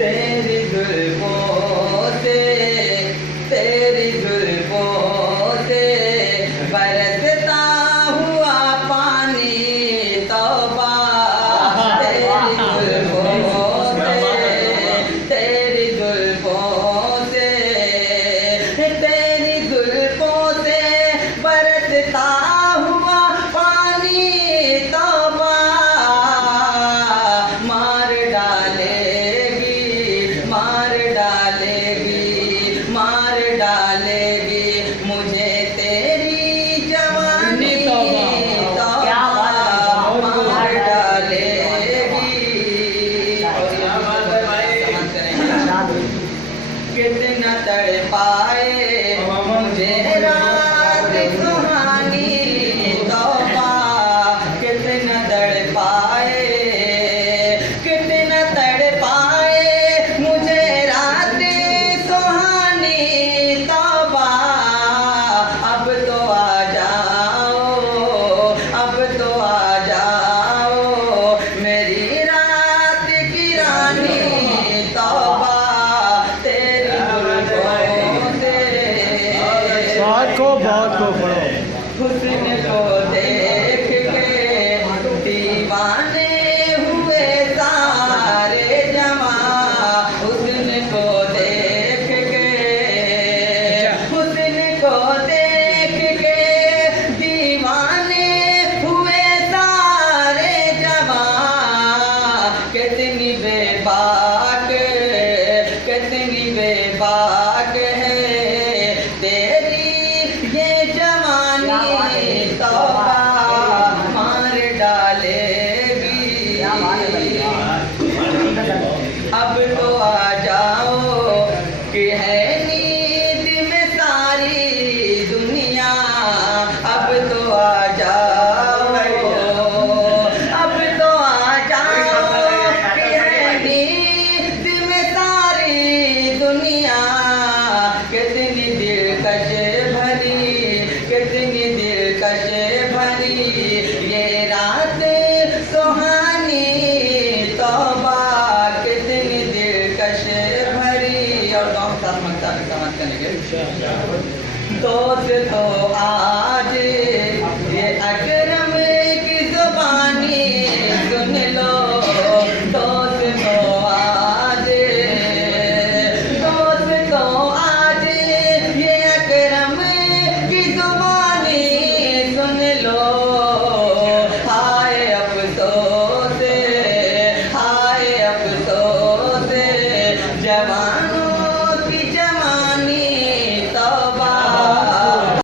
तेरी जुल्फों से बरसता हुआ पानी तौबा तेरी जुल्फों से बरसता हुआ पानी तौबा मार डालेगी मुझे तेरी जवानी तौबा मार डालेगी। कितना तड़पाए मुझे रात सुहानी तौबा कितना तड़पाए मुझे रात सुहानी तौबा अब तो आ जाओ मेरी रात की रानी तौबा तेरी जुल्फों से बहुत को पढ़ो हुस्न को देख के दीवाने हुए सारे जमा हुस्न को देख के दीवाने हुए सारे जमा कितनी बेबाक है तेरी ये जवानी तौबा मार डालेगी। अब तो आ जाओ कि है नींद में सारी दुनिया अब तो आ जाओ कि है नींद में सारी दुनिया कितनी दिलकश भरी ये रात सुहानी तौबा कितनी दिलकश भरी। और गाँव साथ मकता भी समाप्त करेंगे। दोस्त